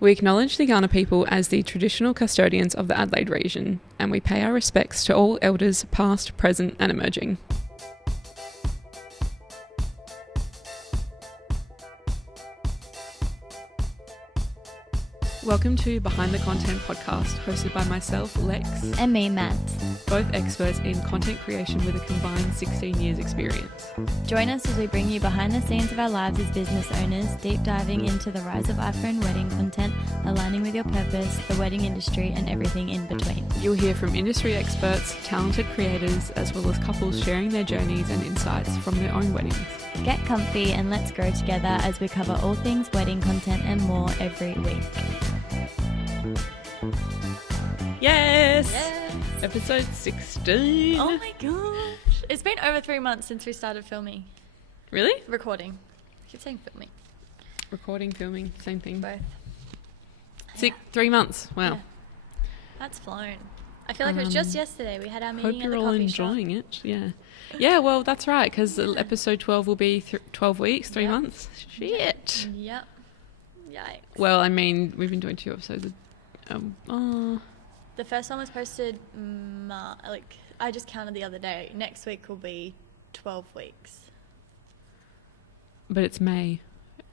We acknowledge the Kaurna people as the traditional custodians of the Adelaide region, and we pay our respects to all elders past, present and emerging. Welcome to Behind the Content podcast, hosted by myself, Lex. And me, Matt. Both experts in content creation with a combined 16 years experience. Join us as we bring you behind the scenes of our lives as business owners, deep diving into the rise of iPhone wedding content, aligning with your purpose, the wedding industry, and everything in between. You'll hear from industry experts, talented creators, as well as couples sharing their journeys and insights from their own weddings. Get comfy and let's grow together as we cover all things wedding content and more every week. Yes! Yes! Episode 16. Oh my gosh. It's been over 3 months since we started filming. Really? Recording. I keep saying filming. Recording, filming, same thing. Both. 3 months. Wow. Yeah. That's flown. I feel like it was just yesterday. We had our Hope meeting at you're the all coffee shop. enjoying it. Yeah. Yeah, well, that's right, because episode 12 will be 12 weeks, 3 Yep. months. Shit. Yep. Yikes. Well, I mean, we've been doing 2 episodes. The first one was posted, I just counted the other day. Next week will be 12 weeks. But it's May.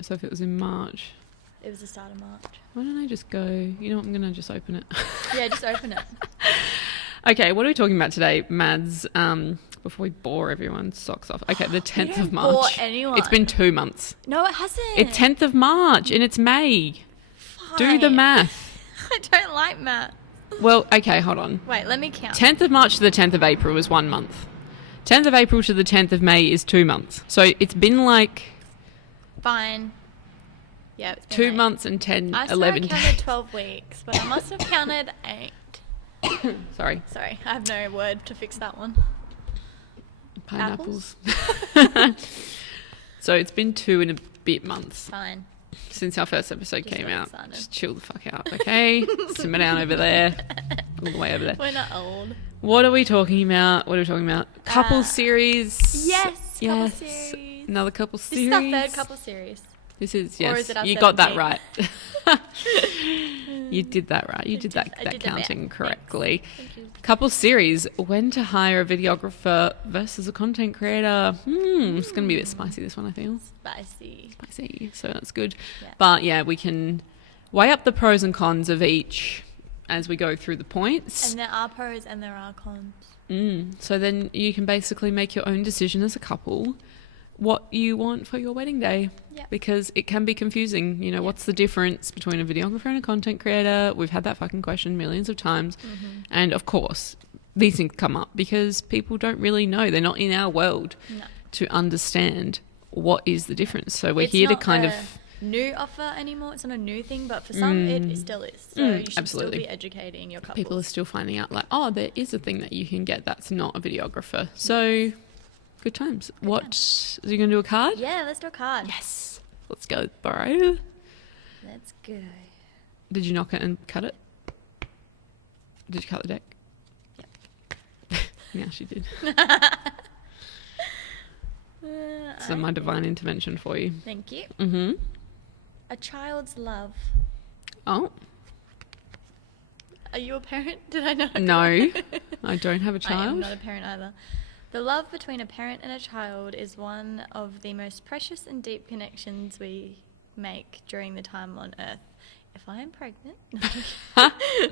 So if it was in March, It was the start of March. why don't I just go? You know what? I'm going to just open it. Yeah, just open it. Okay, what are we talking about today, Mads? Before we bore everyone's socks off. Okay, the 10th of March. Bore anyone. It's been 2 months. No, it hasn't. It's 10th of March and it's May. Do the Fine. math. I don't like math. Well, okay, hold on. Wait, let me count. 10th of March to the 10th of April is 1 month. 10th of April to the 10th of May is 2 months. So it's been like Fine. Yeah, it's been 2 late. months and 10, I 11 swear I counted days. 12 weeks, but I must have counted 8. Sorry. Sorry, I have no word to fix that one. Pineapples. So it's been 2 and a bit months Fine. since our first episode Just came really out. excited. Just chill the fuck out, okay? Simmer down over there. All the way over there. We're not old. What are we talking about? Couple series. Yes, couple series. Another couple This series. is our third couple series. This is, Or yes. is it our You got that 17th? right. You did that right. You did that I did the counting math. correctly. Thank you. Couple series. When to hire a videographer versus a content creator. It's going to be a bit spicy, this one, I feel. Spicy. So that's good. Yeah. But yeah, we can weigh up the pros and cons of each as we go through the points. And there are pros and there are cons. So then you can basically make your own decision as a couple what you want for your wedding day. Yeah. Because it can be confusing. You know, what's the difference between a videographer and a content creator? We've had that fucking question millions of times. And of course, these things come up because people don't really know. They're not in our world to understand what is the difference. So we're here to kind of new offer anymore. It's not a new thing, but for some it still is. So you should absolutely. still be educating your couples. people are still finding out like, oh, there is a thing that you can get that's not a videographer. So good times. Are you going to do a card? Yeah, let's do a card. Yes. Let's go, bro. Let's go. Did you knock it and cut it? Did you cut the deck? Yep. Yeah, she did. So my divine intervention for you. Thank you. Mm-hmm. A child's love. Oh, Are you a parent? Did I know? no. I don't have a I am child. not a parent either. The love between a parent and a child is one of the most precious and deep connections we make during the time on earth. If I am pregnant,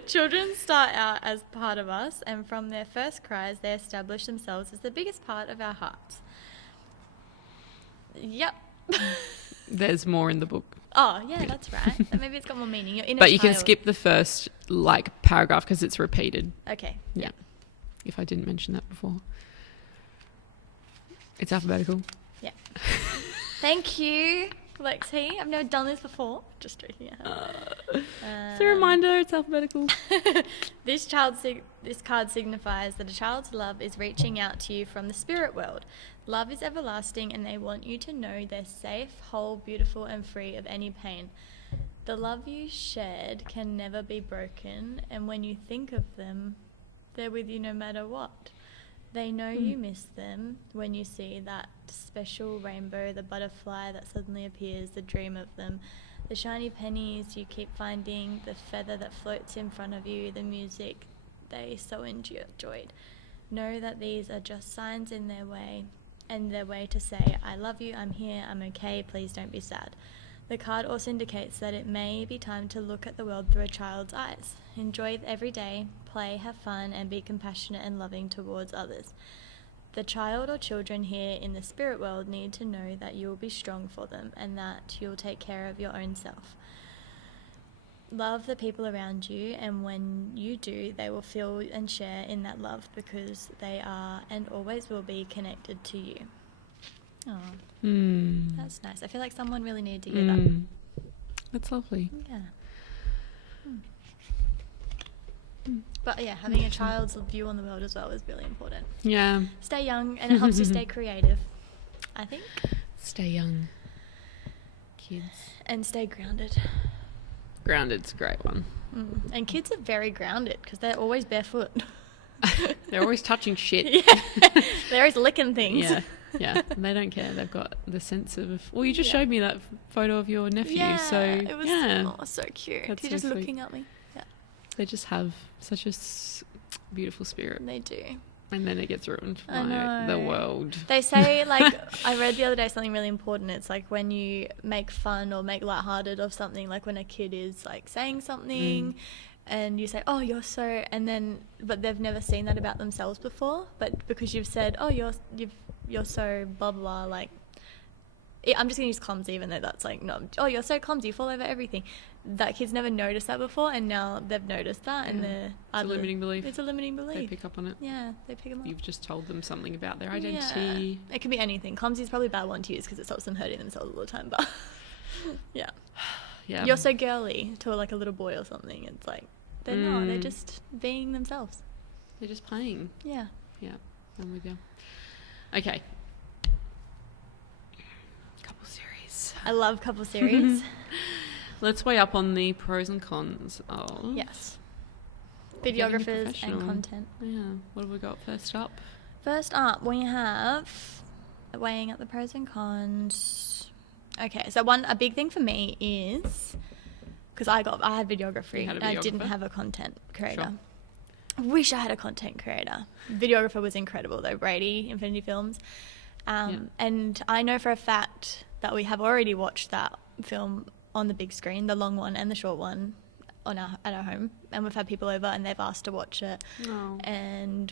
children start out as part of us, and from their first cries, they establish themselves as the biggest part of our hearts. Yep. There's more in the book. Oh, yeah, that's right. So maybe it's got more meaning. You're in But you can skip the first paragraph because it's repeated. Okay. Yeah. If I didn't mention that before. It's alphabetical. Yeah. Thank you, Lexi. I've never done this before. Just joking. It's a reminder, it's alphabetical. This card signifies that a child's love is reaching out to you from the spirit world. Love is everlasting, and they want you to know they're safe, whole, beautiful, and free of any pain. The love you shared can never be broken, and when you think of them, they're with you no matter what. They know you miss them when you see that special rainbow, the butterfly that suddenly appears, the dream of them. The shiny pennies you keep finding, the feather that floats in front of you, the music they so enjoyed. Know that these are just signs in their way, and their way to say, I love you, I'm here, I'm okay, please don't be sad. The card also indicates that it may be time to look at the world through a child's eyes. Enjoy every day, play, have fun, and be compassionate and loving towards others. The child or children here in the spirit world need to know that you will be strong for them and that you'll take care of your own self. Love the people around you, and when you do, they will feel and share in that love because they are and always will be connected to you. Oh, that's nice. I feel like someone really needed to hear that. That's lovely. Yeah. But yeah, having a child's view on the world as well is really important. Yeah. Stay young, and it helps you stay creative, I think. Stay young, kids. And stay grounded. Grounded's a great one. And kids are very grounded because they're always barefoot. They're always touching shit. Yeah. They're always licking things. Yeah. They don't care. They've got the sense of... Well, you just showed me that photo of your nephew. Yeah, so it was yeah. so cute. That's He's so just sweet. looking at me. Yeah. They just have such a beautiful spirit. They do. And then it gets ruined I by know. the world. They say, like, I read the other day something really important. It's like when you make fun or make lighthearted of something, like when a kid is like saying something and you say, oh, you're so, and then, but they've never seen that about themselves before. But because you've said, oh, you're so blah, blah, like, I'm just going to use clumsy even though that's like, no, oh, you're so clumsy, you fall over everything. That kid's never noticed that before, and now they've noticed that, and they're... It's a limiting belief. It's a limiting belief. They pick up on it. Yeah, they pick them up. You've just told them something about their identity. Yeah. It can be anything. Clumsy is probably a bad one to use because it stops them hurting themselves all the time, but yeah. You're so girly to like a little boy or something. It's like, they're not. They're just being themselves. They're just playing. Yeah. Yeah, I'm with you. Okay. Couple series. I love couple series. Let's weigh up on the pros and cons of... Yes. getting Videographers and professional. content. Yeah. What have we got first up? First up, we have weighing up the pros and cons. Okay, so a big thing for me is because I had videography. You had a and I didn't videographer? have a content creator. Sure. I wish I had a content creator. Videographer was incredible though, Brady, Infinity Films. And I know for a fact that we have already watched that film on the big screen, the long one and the short one, at our home, and we've had people over and they've asked to watch it. Oh. And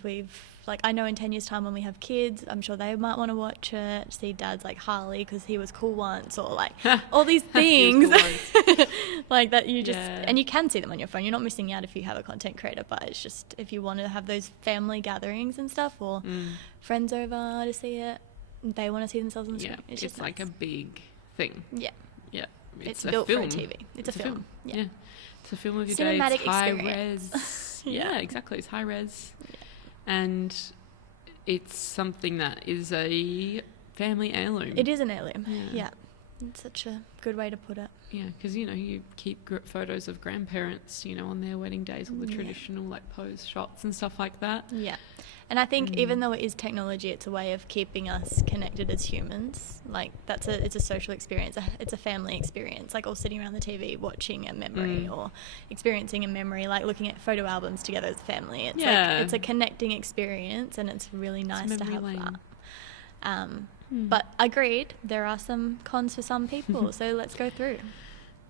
I know in 10 years time when we have kids, I'm sure they might want to watch it, see Dad's like Harley because he was cool once, or like all these things like that you just and you can see them on your phone. You're not missing out if you have a content creator, but it's just if you want to have those family gatherings and stuff, or friends over to see it, they want to see themselves on the screen. It's just like a big thing. Yeah. It's built film. for a TV. It's a film. Yeah. It's a film of your Cinematic day. It's high experience. res. Yeah, exactly. It's high res. And it's something that is a family heirloom. It is an heirloom. Yeah. It's such a good way to put it. Yeah, because, you keep photos of grandparents, on their wedding days, all the traditional, like, pose shots and stuff like that. Yeah. And I think even though it is technology, it's a way of keeping us connected as humans. Like, it's a social experience. It's a family experience, like all sitting around the TV watching a memory or experiencing a memory, like looking at photo albums together as a family. It's it's a connecting experience, and it's really nice to have that. But agreed, there are some cons for some people, so let's go through.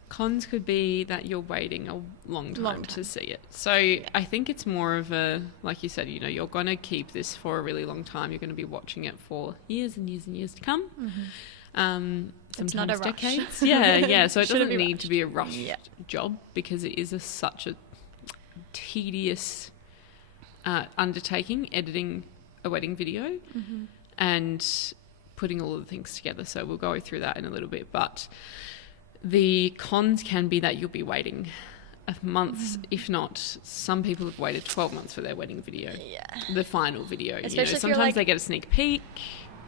Cons could be that you're waiting a long time to see it. So I think it's more of a, like you said, you're going to keep this for a really long time. You're going to be watching it for years and years and years to come. Sometimes it's not a rush. decades. Yeah. So it doesn't be need rushed. to be a rushed job, because it is such a tedious undertaking, editing a wedding video and putting all of the things together. So we'll go through that in a little bit. But the cons can be that you'll be waiting months, if not, some people have waited 12 months for their wedding video. Yeah. The final video. Especially if sometimes they get a sneak peek.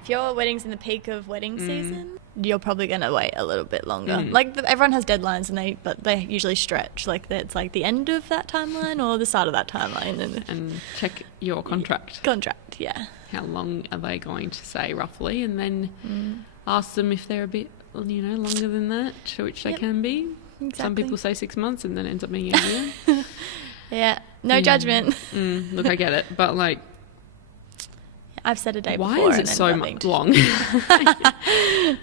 If your wedding's in the peak of wedding season, you're probably going to wait a little bit longer. Like, everyone has deadlines, but they usually stretch. Like, it's like the end of that timeline or the start of that timeline. And check your contract. Yeah. How long are they going to say roughly? And then ask them if they're a bit you know, longer than that, which they can be. Exactly. Some people say 6 months and then it ends up being a year. Yeah, no judgment. Look, I get it, but like, I've said a day why before. is it so long?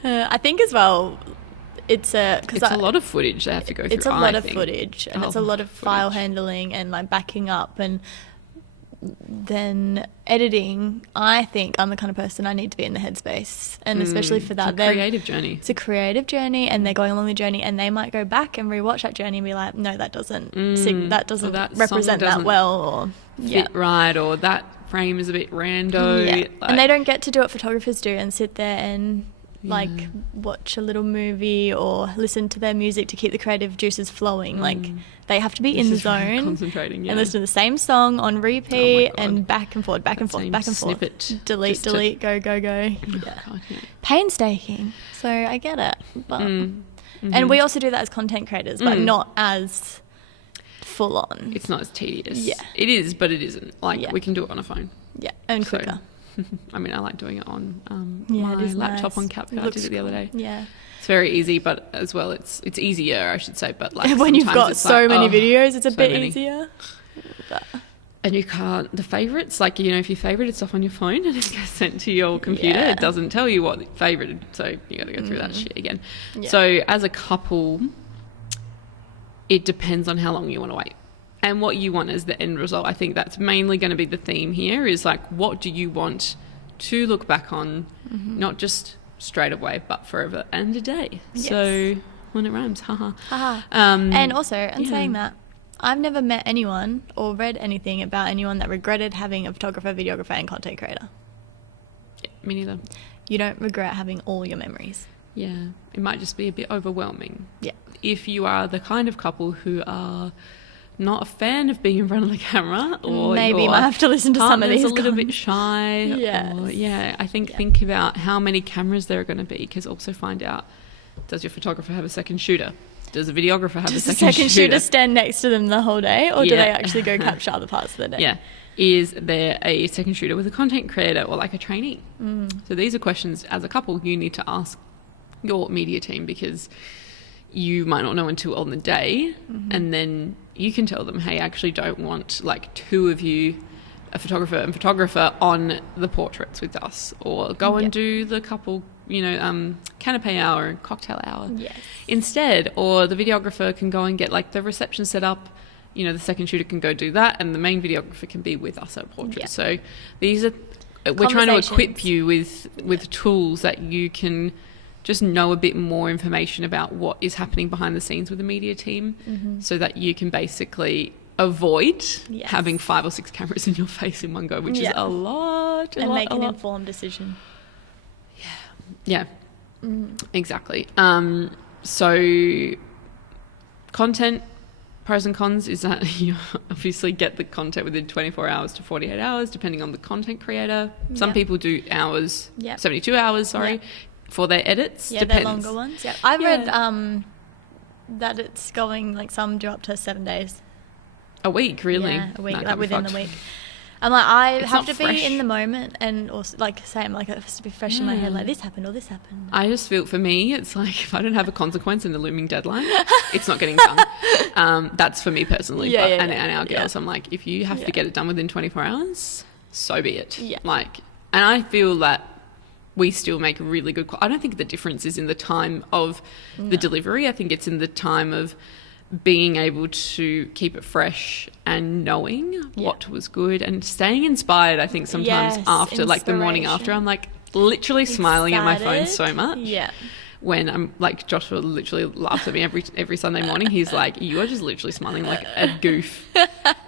I think as well, it's a lot of footage they have to go through. It's a lot of footage, and it's a lot of file handling and like backing up, and then editing. I think I'm the kind of person I need to be in the headspace, and especially for that, it's a creative journey. It's a creative journey, and they're going along the journey, and they might go back and rewatch that journey and be like, no, that doesn't represent that well, or fit right, or that frame is a bit rando. Yeah. Like, and they don't get to do what photographers do and sit there and like watch a little movie or listen to their music to keep the creative juices flowing. Like they have to be in the zone, concentrating, and listen to the same song on repeat and back and forth, back and forth. Delete, go. Yeah. Painstaking. So I get it. But and we also do that as content creators, but not as full on. It's not as tedious. Yeah. It is, but it isn't. Like we can do it on a phone. Yeah, and quicker. I mean, I like doing it on my laptop on CapCut. I did it the other day. Yeah. It's very easy, but as well, it's easier, I should say. But like when you've got so many videos, it's a bit easier. But. And you can't, the favorites, like, you know, if you favorited stuff on your phone and it gets sent to your computer, it doesn't tell you what favorited. So you got to go through that shit again. Yeah. So as a couple, it depends on how long you want to wait and what you want as the end result. I think that's mainly going to be the theme here, is like, what do you want to look back on, not just straight away, but forever and a day. Yes. So when it rhymes, haha. And also, saying that, I've never met anyone or read anything about anyone that regretted having a photographer, videographer, and content creator. Yeah, me neither. You don't regret having all your memories. Yeah, it might just be a bit overwhelming. Yeah. If you are the kind of couple who are not a fan of being in front of the camera, or maybe you might have to listen to some of these. A little bit shy. Yes. Or, I think about how many cameras there are going to be, because also find out, does your photographer have a second shooter? Does a videographer have a second shooter stand next to them the whole day, or do they actually go capture other parts of the day? Yeah. Is there a second shooter with a content creator or like a trainee? So these are questions as a couple you need to ask your media team, because you might not know until on the day, and then you can tell them, hey, I actually don't want like two of you, a photographer and photographer, on the portraits with us, or go and do the couple, canapé hour and cocktail hour instead. Or the videographer can go and get like the reception set up, the second shooter can go do that, and the main videographer can be with us at portraits. So these are, we're trying to equip you with tools that you can just know a bit more information about what is happening behind the scenes with the media team, so that you can basically avoid having 5 or 6 cameras in your face in one go, which is a lot. And make an informed decision. Yeah, exactly. So content, pros and cons is that you obviously get the content within 24 hours to 48 hours, depending on the content creator. Some people do hours, 72 hours, for their edits. Yeah, they're longer ones. Yeah, I've read that it's going, like, some do up to 7 days. A week, really? Yeah, a week, like within the week. I'm like, I have to fresh. be in the moment, and also, like, same, like, it has to be fresh in my head, like, this happened or this happened. I just feel, for me, it's like, if I don't have a consequence and a looming deadline, it's not getting done. That's for me personally, and our girls. I'm like, if you have to get it done within 24 hours, so be it. Yeah. Like, and I feel that we still make really good. I don't think the difference is in the time of the delivery. I think it's in the time of being able to keep it fresh and knowing what was good and staying inspired. I think sometimes after, like the morning after, I'm like literally smiling at my phone so much. Yeah. When I'm like, Joshua literally laughs at me every Sunday morning. He's like, you are just literally smiling like a goof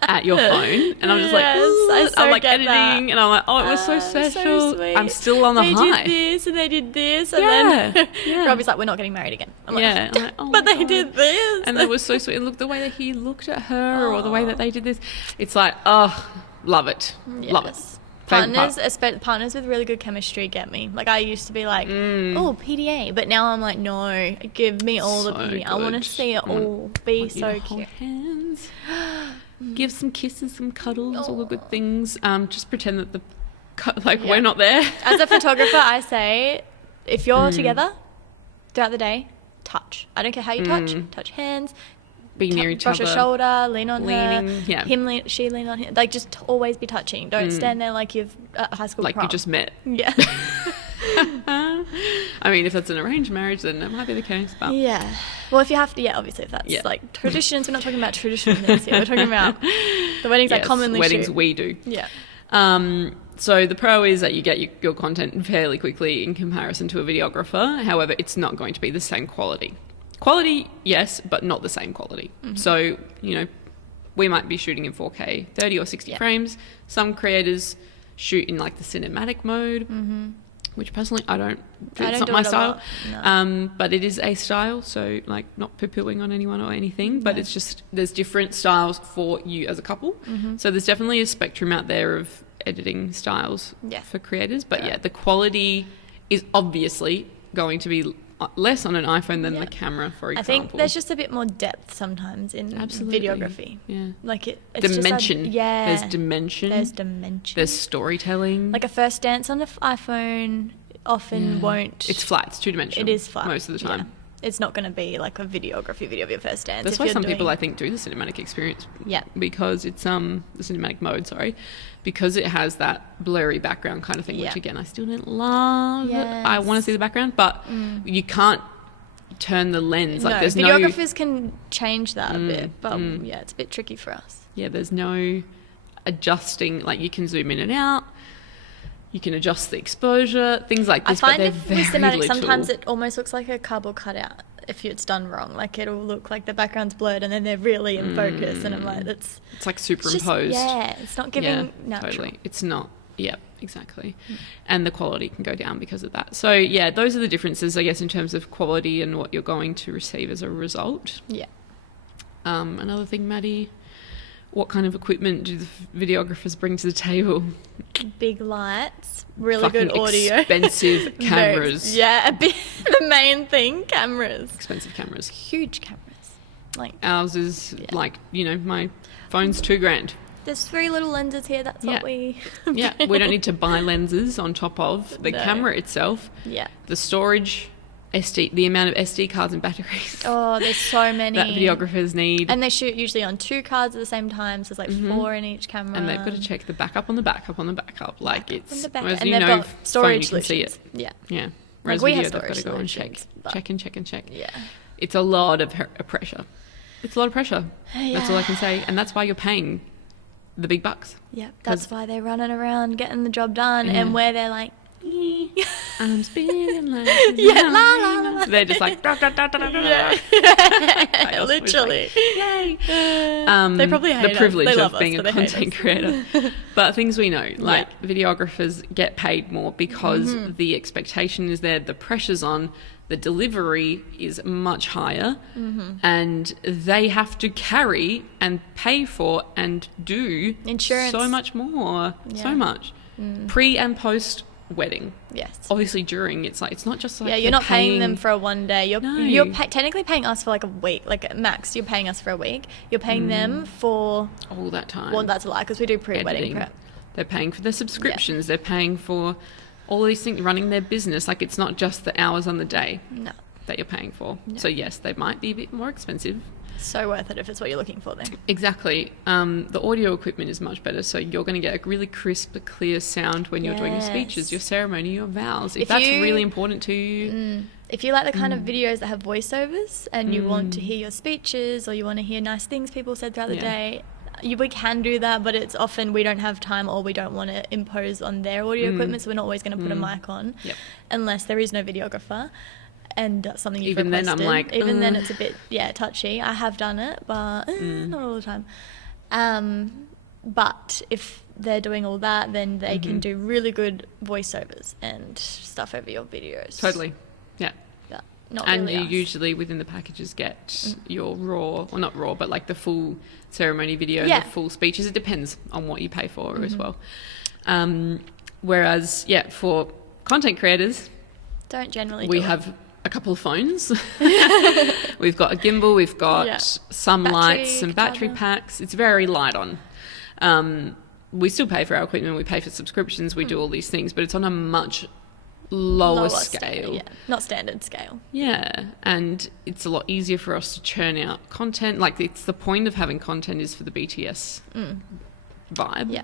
at your phone. And I'm just I'm like editing and I'm like, oh, it was so special. So I'm still on the high. They did this and they did this. And then Robbie's like, we're not getting married again. I'm like, I'm like, oh but they did this. And it was so sweet. And look, the way that he looked at her or the way that they did this, it's like, oh, love it. Yes. Love it. Partners with really good chemistry get me. Like, I used to be like, oh, PDA, but now I'm like, no, give me all the PDA. Good. I want to see it all be so cute. Hands. Give some kisses, some cuddles, all the good things. Just pretend that we're not there. As a photographer, I say, if you're together, throughout the day, touch. I don't care how you touch hands, Be near each brush other. her shoulder, lean on Leaning, her, yeah. she lean on him. Like, just always be touching. Don't stand there like you've at high school Like prom. you just met. Yeah. I mean, if that's an arranged marriage, then it might be the case. But Yeah. Well, if you have to, yeah, obviously, if that's like traditions, we're not talking about traditional things here. We're talking about the weddings I commonly weddings shoot. we do. Yeah. So the pro is that you get your content fairly quickly in comparison to a videographer. However, it's not going to be the same quality. Quality, yes, but not the same quality. So, you know, we might be shooting in 4K, 30 or 60 frames. Some creators shoot in like the cinematic mode, which personally I don't do. It's not my style. No. But it is a style, so like not poo-pooing on anyone or anything, but it's just there's different styles for you as a couple. So there's definitely a spectrum out there of editing styles for creators. But yeah, the quality is obviously going to be less on an iPhone than the camera, for example. I think there's just a bit more depth sometimes in videography. Yeah. Like it's dimension. Just There's dimension. There's dimension. There's storytelling. Like a first dance on an iPhone often won't. It's flat. It's two-dimensional. It is flat. Most of the time. Yeah. It's not going to be like a videography video of your first dance. That's why some people, I think, do the cinematic experience. Yeah. Because it's the cinematic mode, because it has that blurry background kind of thing, which again I still don't love. Yes. I want to see the background, but you can't turn the lens. Like there's videographers can change that a bit, but yeah, it's a bit tricky for us. Yeah, there's no adjusting. Like you can zoom in and out. You can adjust the exposure, things like this. I find with cinematic, sometimes it almost looks like a cardboard cutout if it's done wrong. Like it'll look like the background's blurred and then they're really in focus, and I'm like, it's like superimposed. It's not giving natural. Totally. It's not. Yep, exactly. And the quality can go down because of that. So yeah, those are the differences, I guess, in terms of quality and what you're going to receive as a result. Yeah. Another thing, Maddie, what kind of equipment do the videographers bring to the table? Big lights, really fucking good audio, expensive cameras. The main thing, cameras. Expensive cameras. Huge cameras. Like ours is like, you know, my phone's $2,000. There's 3 little lenses here. That's what we. We don't need to buy lenses on top of the camera itself. Yeah. The storage. The amount of SD cards and batteries. Oh, there's so many that videographers need. And they shoot usually on 2 cards at the same time, so there's like 4 in each camera. And they've got to check the backup on the backup on the backup. Like it's, and they've got storage phone, you can see solutions. it. Yeah. Yeah. Like Whereas we video, have they've got to go and check. Yeah. It's a lot of pressure. It's a lot of pressure. Yeah. That's all I can say. And that's why you're paying the big bucks. Yeah. That's why they're running around getting the job done, and where they're like, I'm spinning like la. They're just like literally. Yay. They probably hate the privilege us. They of love being us, a content creator. But things we know, like videographers get paid more because the expectation is there, the pressure's on, the delivery is much higher, and they have to carry and pay for and do insurance so much more, so much pre and post wedding. Yes. Obviously during, it's like, it's not just like you're not paying them for a one day. You're technically paying us for like a week, like max. You're paying us for a week. You're paying them for all that time. Well, that's a lie because we do pre-wedding prep. They're paying for their subscriptions. They're paying for all these things, running their business. Like it's not just the hours on the day that you're paying for. So yes, they might be a bit more expensive. So worth it if it's what you're looking for then. Exactly. The audio equipment is much better, so you're going to get a really crisp, clear sound when you're doing your speeches, your ceremony, your vows. If that's really important to you. If you like the kind of videos that have voiceovers and you want to hear your speeches or you want to hear nice things people said throughout the day, we can do that, but it's often we don't have time or we don't want to impose on their audio equipment, so we're not always going to put a mic on unless there is no videographer. And that's something you've requested. Then I'm like, even then it's a bit touchy. I have done it, but not all the time. But if they're doing all that, then they can do really good voiceovers and stuff over your videos. Totally, yeah. Not and really you usually within the packages get your raw, well not raw, but like the full ceremony video, the full speeches. It depends on what you pay for as well. Whereas for content creators, don't generally. We have a couple of phones. We've got a gimbal. We've got some lights, some battery packs. It's very light on. We still pay for our equipment. We pay for subscriptions. We do all these things, but it's on a much lower scale. Yeah, not standard scale. Yeah, and it's a lot easier for us to churn out content. Like, it's the point of having content is for the BTS vibe. Yeah.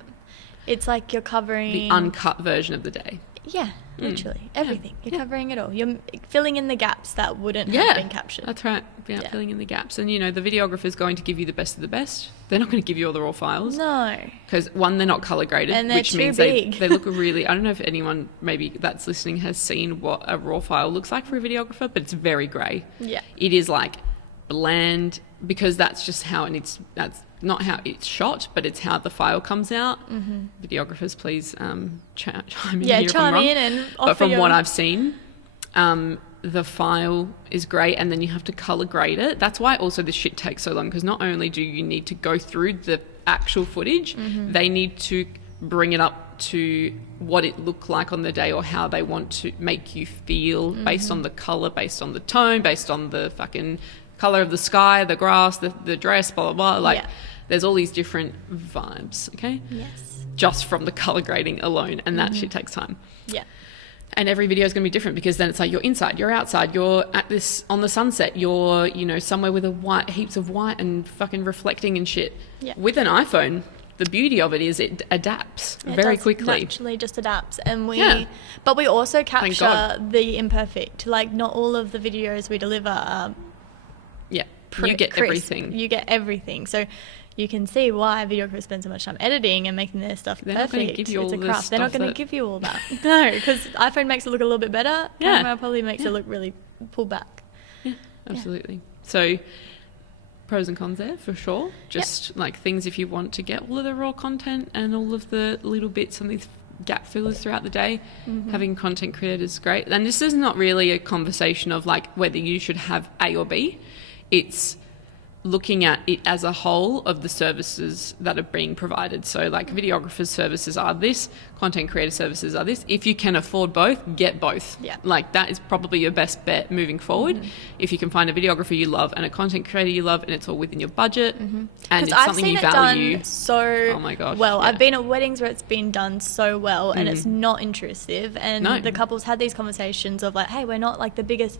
It's like you're covering... The uncut version of the day. Yeah, literally. Everything. You're covering it all. You're filling in the gaps that wouldn't have been captured. That's right. Yeah, filling in the gaps. And, you know, the videographer is going to give you the best of the best. They're not going to give you all the raw files. No. Because, one, they're not color graded, And they're which too means big. they look really... I don't know if anyone maybe that's listening has seen what a raw file looks like for a videographer, but it's very grey. Yeah. It is like bland, because that's just how it needs... That's not how it's shot, but it's how the file comes out. Videographers, please chime in here if I'm wrong. And But from what I've seen, the file is great, and then you have to color grade it. That's why also this shit takes so long, because not only do you need to go through the actual footage, they need to bring it up to what it looked like on the day, or how they want to make you feel based on the color, based on the tone, based on the fucking color of the sky, the grass, the dress, blah, blah, blah. Like, there's all these different vibes, okay? Yes. Just from the color grading alone, and that shit takes time. Yeah. And every video is going to be different, because then it's like you're inside, you're outside, you're at this on the sunset, you're, you know, somewhere with heaps of white and fucking reflecting and shit. Yeah. With an iPhone, the beauty of it is it adapts very quickly. Naturally just adapts. And but we also Thank capture God. the imperfect. Like, not all of the videos we deliver are Yeah. You get crisp. everything. You get everything. So you can see why videographers spend so much time editing and making their stuff They're not gonna perfect. give you all It's a the craft. They're not stuff going to that- give you all that. No, because iPhone makes it look a little bit better. Yeah. Camera probably makes it look really pulled back. Yeah, absolutely. So pros and cons there for sure. Just like things if you want to get all of the raw content and all of the little bits and these gap fillers throughout the day, having content creators is great. And this is not really a conversation of like whether you should have A or B. It's looking at it as a whole of the services that are being provided. So like videographers' services are this, content creator services are this. If you can afford both, get both. Yeah. Like that is probably your best bet moving forward. If you can find a videographer you love and a content creator you love, and it's all within your budget and it's I've something seen you it value. done so Oh my gosh, well. yeah. I've been at weddings where it's been done so well, and it's not intrusive. And No. the couples had these conversations of like, hey, we're not like the biggest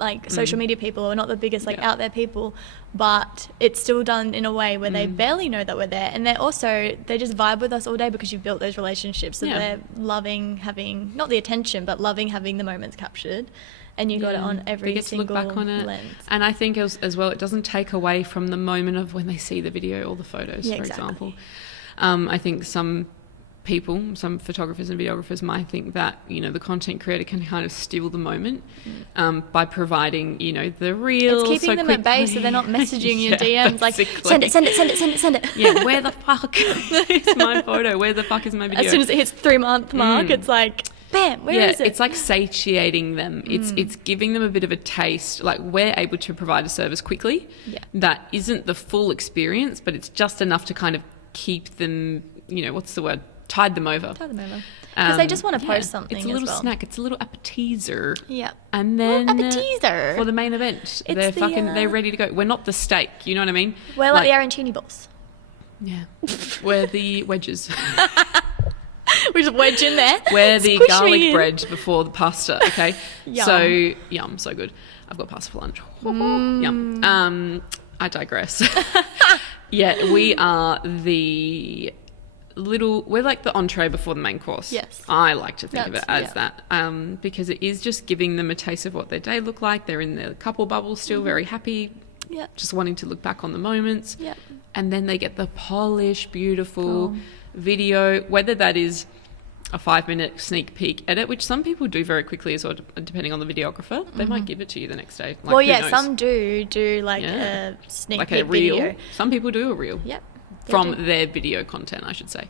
like social media people, or not the biggest like out there people, but it's still done in a way where they barely know that we're there, and they just vibe with us all day because you've built those relationships. So they're loving having not the attention, but loving having the moments captured. And you got it on every They get to single look back on it. lens. And I think as well, it doesn't take away from the moment of when they see the video or the photos, Yeah, for exactly. example. I think some photographers and videographers might think that, you know, the content creator can kind of steal the moment by providing, you know, the real. It's keeping them at bay so they're not messaging you in DMs like, send it. Yeah, where the fuck is my photo? Where the fuck is my video? As soon as it hits 3-month mark, it's like, bam, where is it? It's like satiating them. It's giving them a bit of a taste. Like, we're able to provide a service quickly that isn't the full experience, but it's just enough to kind of keep them, you know, what's the word? Tide them over. Because they just want to post something It's a little as well. snack. It's a little appetizer. Yeah. And then appetizer. for the main event, It's they're ready to go. We're not the steak. You know what I mean? We're like the arancini balls. Yeah. We're the wedges. We just wedge in there. We're the Squish me garlic in. bread before the pasta, okay? Yum. So, yum, so good. I've got pasta for lunch. Yum. I digress. Yeah, we are we're like the entree before the main course. Yes. I like to think of it That's- as that, because it is just giving them a taste of what their day looked like. They're in their couple bubble still, very happy, Yeah. just wanting to look back on the moments. Yeah. And then they get the polished, beautiful video, whether that is a 5-minute sneak peek edit, which some people do very quickly as well, depending on the videographer. They might give it to you the next day. Like, Well, who knows? some do like a sneak like peek a reel. video. Some people do a reel. Yep. they From do. their video content, I should say.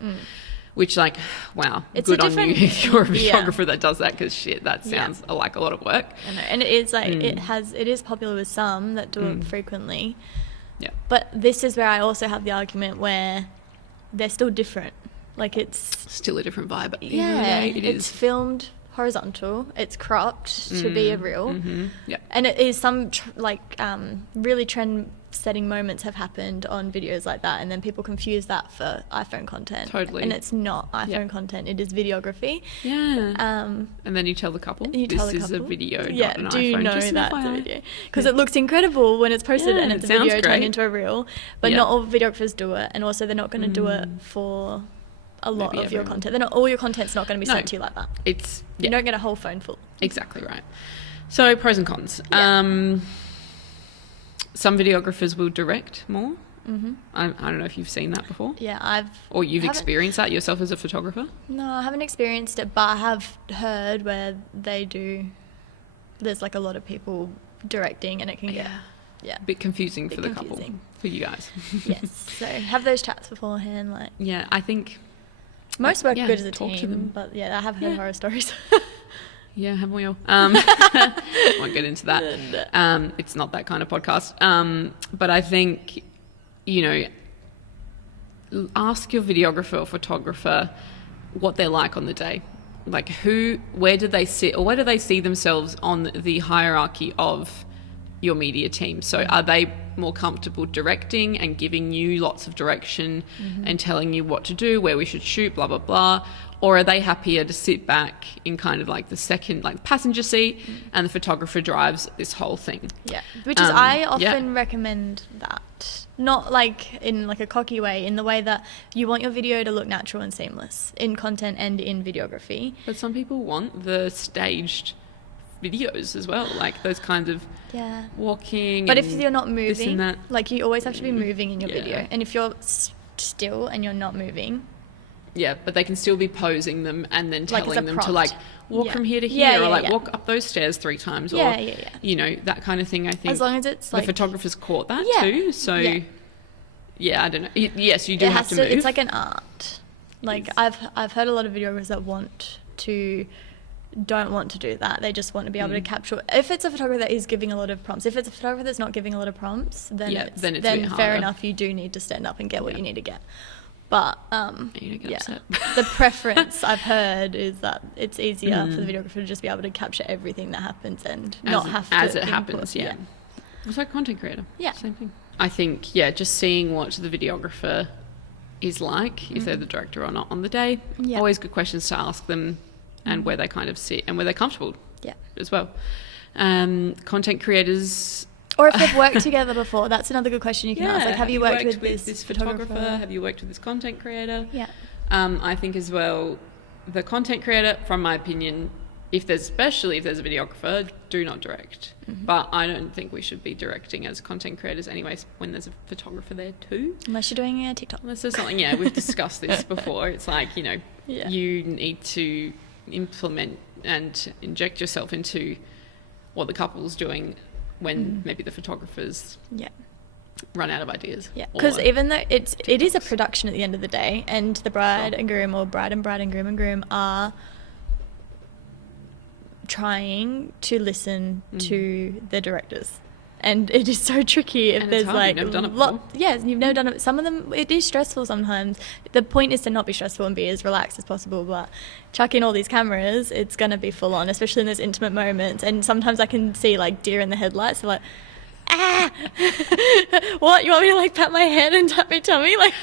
Which, like, wow, It's a good on you different- if you're a yeah. videographer that does that, because shit, that sounds like a lot of work. I know. And it is like it is popular with some that do it frequently. Yeah. But this is where I also have the argument where they're still different. Like it's Still a different vibe. At the end of the day, it it's is. filmed horizontal. It's cropped to be a reel. Yeah. And it is some really setting moments have happened on videos like that, and then people confuse that for iPhone content. Totally. And it's not iPhone content, it is videography. Yeah. And then you tell the couple, this is a video, yeah, not an do iPhone. you know Just that's a FYI. video? Because it looks incredible when it's posted and it's a it sounds video turned great. into a reel. But not all videographers do it, and also they're not going to do it for a lot Maybe of your everyone. content. They're not, all your content's not going to be sent to you like that. It's You don't get a whole phone full. exactly right. So pros and cons. Some videographers will direct more. I don't know if you've seen that before. Yeah, or you've experienced that yourself as a photographer. No, I haven't experienced it, but I have heard where they do. There's like a lot of people directing, and it can get a bit confusing for the couple, for you guys. Yes, so have those chats beforehand. Like, yeah, I think most work good as a talk to team, them. but I have heard horror stories. Yeah, haven't we all? Won't get into that. It's not that kind of podcast. But I think, ask your videographer or photographer what they're like on the day. Like where do they sit, or where do they see themselves on the hierarchy of your media team? So are they more comfortable directing and giving you lots of direction and telling you what to do, where we should shoot, blah, blah, blah? Or are they happier to sit back in kind of like the second, like passenger seat, and the photographer drives this whole thing? Yeah, which is, I often recommend that. Not like in like a cocky way, in the way that you want your video to look natural and seamless in content and in videography. But some people want the staged videos as well, like those kinds of walking. But if you're not moving, this and that, like you always have to be moving in your video. And if you're still and you're not moving, but they can still be posing them and then like telling them to like walk from here to here, or like walk up those stairs 3 times, or that kind of thing. I think as long as it's like, the photographer's caught that too. So I don't know. Yes, you do have to move. It's like an art. Like I've heard a lot of videographers that don't want to do that. They just want to be able to capture. If it's a photographer that is giving a lot of prompts, if it's a photographer that's not giving a lot of prompts, then then fair enough. You do need to stand up and get what you need to get. But you don't get upset. The preference I've heard is that it's easier for the videographer to just be able to capture everything that happens and not have to as it input. happens. Yeah, it's like content creator. Yeah, same thing. I think just seeing what the videographer is like, if they're the director or not on the day. Always good questions to ask them, and where they kind of sit and where they're comfortable. As well. Content creators. Or if they've worked together before, that's another good question you can ask. Like, have you worked with this photographer? Have you worked with this content creator? Yeah. I think as well, the content creator, from my opinion, especially if there's a videographer, do not direct. But I don't think we should be directing as content creators anyways when there's a photographer there too. Unless you're doing a TikTok. Unless there's something, we've discussed this before. It's like, you need to implement and inject yourself into what the couple's doing when maybe the photographers run out of ideas. Yeah, because even though it is a production at the end of the day, and the bride and groom, or bride and groom and groom are trying to listen to the directors. And it is so tricky if there's like you've never done it before. You've never done it. Some of them, it is stressful sometimes. The point is to not be stressful and be as relaxed as possible, but chuck in all these cameras, it's going to be full on, especially in those intimate moments. And sometimes I can see like deer in the headlights. They're like, what, you want me to like pat my head and tap my tummy? Like,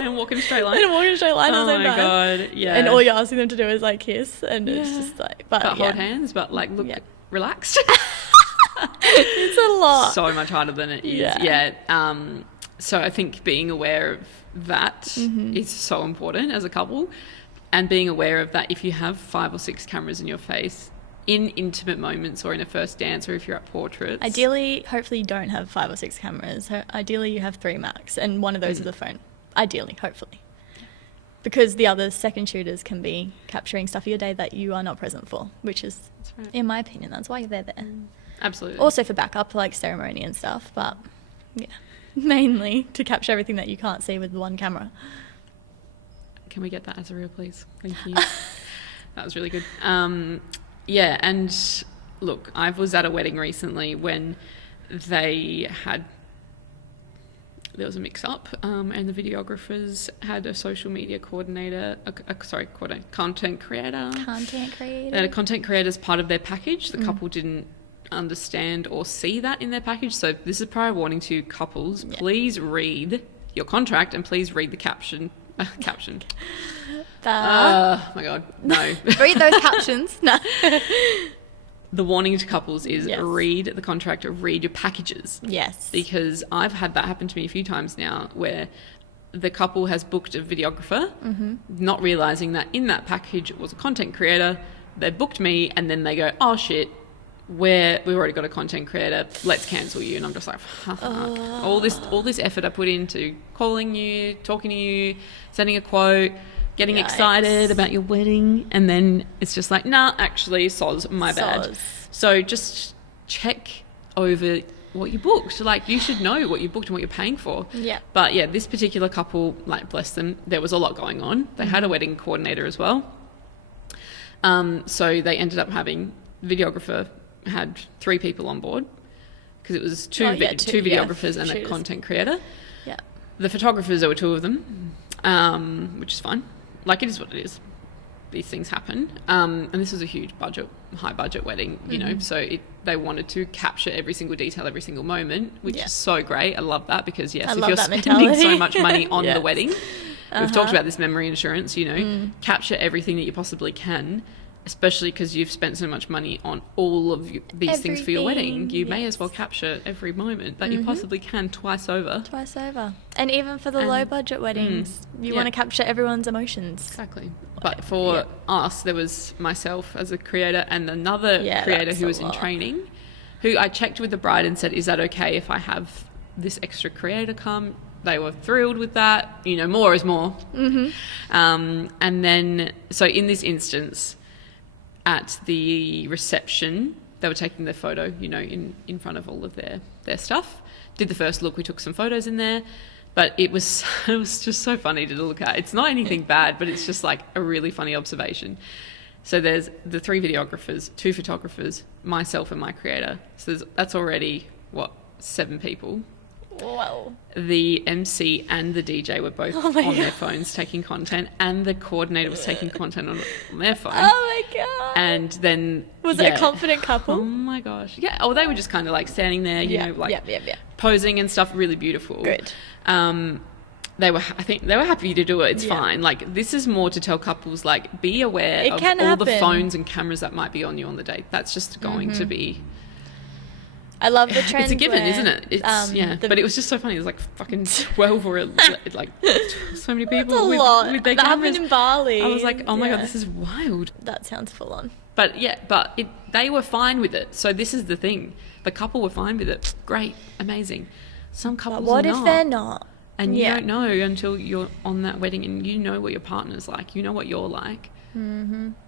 and walk in a straight line. Oh my god, yeah. And all you're asking them to do is like kiss, and it's just like, but hold hands, but like look relaxed. It's a lot. So much harder than it is. So I think being aware of that is so important as a couple, and being aware of that if you have 5 or 6 cameras in your face in intimate moments, or in a first dance, or if you're at portraits. Ideally, hopefully you don't have 5 or 6 cameras. Ideally you have 3 max, and one of those is the phone. Ideally, hopefully. Because the other second shooters can be capturing stuff of your day that you are not present for, which is, in my opinion, that's why they're there. Absolutely. Also for backup, like ceremony and stuff, but mainly to capture everything that you can't see with one camera. Can we get that as a reel, please? Thank you. That was really good. And look, I was at a wedding recently when there was a mix-up, and the videographers had a social media coordinator, content creator. Content creator. They had a content creator as part of their package. The couple didn't understand or see that in their package. So this is prior warning to couples. Yeah. Please read your contract and please read the caption. Caption. Oh My God, no. read those captions. No. The warning to couples is Yes. read the contract, read your packages. Yes. Because I've had that happen to me a few times now where the couple has booked a videographer, not realizing that in that package was a content creator. They booked me and then they go, oh shit, we've already got a content creator, let's cancel you. And I'm just like, fuck. All this effort I put into calling you, talking to you, sending a quote, getting Yikes. excited about your wedding, and then it's just like, nah, actually, soz, my bad. Soz. So just check over what you booked. Like, you should know what you booked and what you're paying for. Yeah. But yeah, this particular couple, like, bless them, there was a lot going on. They had a wedding coordinator as well. So they ended up having videographer, had 3 people on board because it was two videographers and a content creator. Yeah. The photographers, there were 2 of them, which is fine. Like, it is what it is. These things happen. And this was a huge budget, high budget wedding, you know, so they wanted to capture every single detail, every single moment, which is so great. I love that because, yes, if you're spending so much money on the wedding, we've talked about this memory insurance, you know, capture everything that you possibly can, especially because you've spent so much money on all of these things for your wedding. You may as well capture every moment that you possibly can twice over. And even for the low budget weddings, you want to capture everyone's emotions. Exactly. But for us, there was myself as a creator and another creator who was in training, who I checked with the bride and said, is that okay if I have this extra creator come? They were thrilled with that. You know, more is more. And then, so in this instance, at the reception, they were taking their photo, you know, in front of all of their stuff. Did the first look, we took some photos in there, but it was just so funny to look at. It's not anything bad, but it's just like a really funny observation. So there's the 3 videographers, 2 photographers, myself and my creator. So that's already, 7 people. Whoa. The MC and the DJ were both on their phones taking content, and the coordinator was taking content on their phone. Oh my God. And then was it a confident couple? Oh my gosh. Yeah. Oh, they were just kind of like standing there, you know, like posing and stuff, really beautiful. Good. I think they were happy to do it. It's fine. Like, this is more to tell couples, like, be aware of all the phones and cameras that might be on you on the date. That's just going to be... I love the trend. It's a given, isn't it? It's but it was just so funny. It was like fucking 12 or like so many people with their cameras. That happened in Bali. I was like, oh my God, this is wild. That sounds full on. But they were fine with it. So this is the thing. The couple were fine with it. Great, amazing. Some couples what are if not. they're not? And you don't know until you're on that wedding and you know what your partner's like. You know what you're like.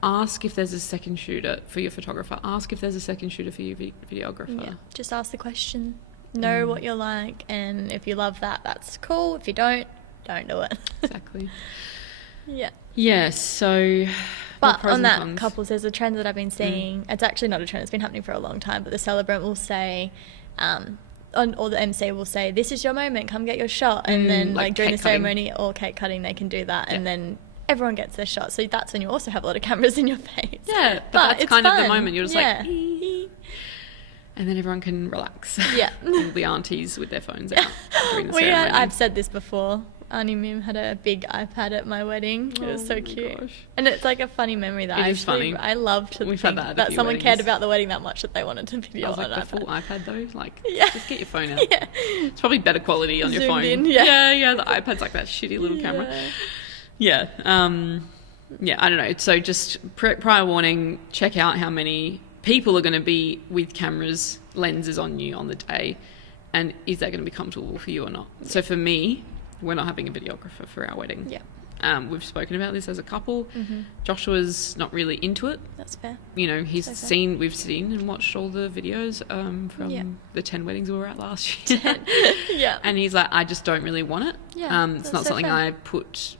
Ask if there's a second shooter for your photographer. Ask if there's a second shooter for your videographer. Yeah. Just ask the question. Know what you're like, and if you love that, that's cool. If you don't do it. Exactly. Yeah. Yes. So, but on that, couples, there's a trend that I've been seeing. It's actually not a trend. It's been happening for a long time. But the celebrant will say, or the MC will say, "This is your moment. Come get your shot." And then, like during the ceremony or cake cutting, they can do that, and then everyone gets their shot. So that's when you also have a lot of cameras in your face. Yeah, but that's kind of the moment. You're just like, and then everyone can relax. Yeah. All the aunties with their phones out during the ceremony. I've said this before. Auntie Mim had a big iPad at my wedding. It was so cute. Gosh. And it's like a funny memory that I love to think that someone cared about the wedding that much that they wanted to video on an iPad. The full iPad though, like, just get your phone out. Yeah. It's probably better quality on your phone. In, yeah, the iPad's like that shitty little camera. Yeah. I don't know. So just prior warning, check out how many people are going to be with cameras, lenses on you on the day, and is that going to be comfortable for you or not? So for me, we're not having a videographer for our wedding. Yeah. We've spoken about this as a couple. Joshua's not really into it. That's fair. You know, we've seen and watched all the videos from the 10 weddings we were at last year. Yeah. And he's like, I just don't really want it. Yeah. It's not something I put...